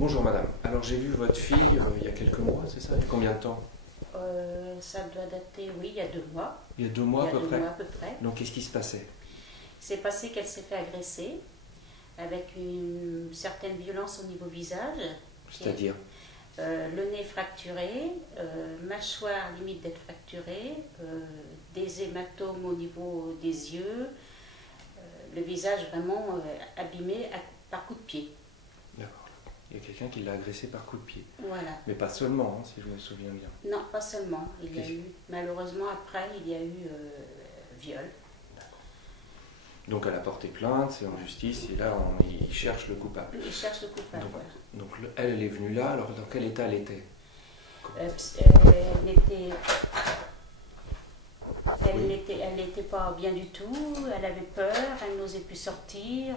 Bonjour madame, alors j'ai vu votre fille il y a quelques mois, c'est ça? Il y a combien de temps? Ça doit dater, oui, il y a 2 mois. Il y a 2 mois à peu près? Mois à peu près. Donc qu'est-ce qui se passait? Il s'est passé qu'elle s'est fait agresser avec une certaine violence au niveau visage. C'est-à-dire? Le nez fracturé, mâchoire limite d'être fracturée, des hématomes au niveau des yeux, le visage vraiment abîmé par coup de pied. D'accord. Il y a quelqu'un qui l'a agressé par coup de pied. Voilà. Mais pas seulement, hein, si je me souviens bien. Non, pas seulement. Il y a eu, malheureusement, après, il y a eu viol. Donc elle a porté plainte, c'est en justice, et là il cherche le coupable. Il cherche le coupable, Donc, voilà. donc elle est venue là, alors dans quel état elle était? Elle n'était pas bien du tout, elle avait peur, elle n'osait plus sortir.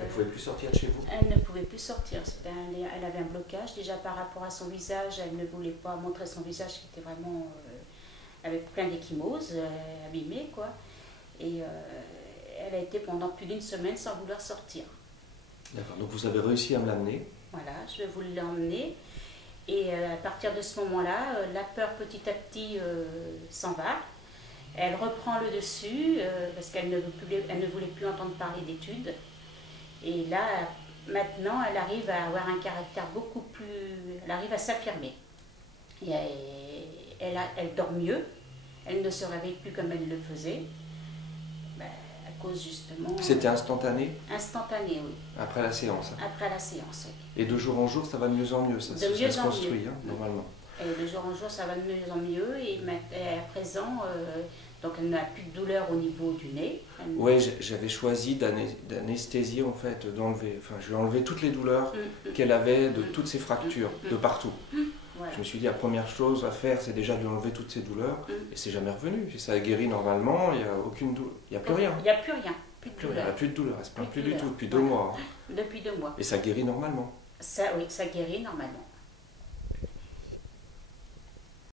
Elle ne pouvait plus sortir de chez vous? Elle ne pouvait plus sortir. Elle avait un blocage déjà par rapport à son visage. Elle ne voulait pas montrer son visage qui était vraiment avec plein d'échymoses, abîmé quoi. Et elle a été pendant plus d'une semaine sans vouloir sortir. D'accord, donc vous avez réussi à me l'amener? Voilà, je voulais l'emmener. Et à partir de ce moment-là, la peur petit à petit s'en va. Elle reprend le dessus parce qu'elle ne voulait plus entendre parler d'études. Et là, maintenant, elle arrive à avoir un caractère beaucoup plus... Elle arrive à s'affirmer. Et elle dort mieux. Elle ne se réveille plus comme elle le faisait. À cause justement... C'était instantané? Instantané, oui. Après la séance? Après la séance, oui. Et de jour en jour, ça va de mieux en mieux, ça se construit, hein, normalement. Et de jour en jour, ça va de mieux en mieux. Et à présent, donc elle n'a plus de douleur au niveau du nez. Oui, j'avais choisi d'anesthésier, en fait, d'enlever. Enfin, je lui ai enlevé toutes les douleurs qu'elle avait de toutes ses fractures, de partout. Voilà. Je me suis dit, la première chose à faire, c'est déjà de lui enlever toutes ses douleurs. Et c'est jamais revenu. Si ça a guéri normalement, il n'y a aucune douleur. Il n'y a plus rien. Il n'y a plus rien. Plus de douleur. Il n'y a plus de douleur. Elle ne se plaint plus du tout depuis 2 mois. Depuis 2 mois. Et ça guérit normalement. Oui, ça guérit normalement.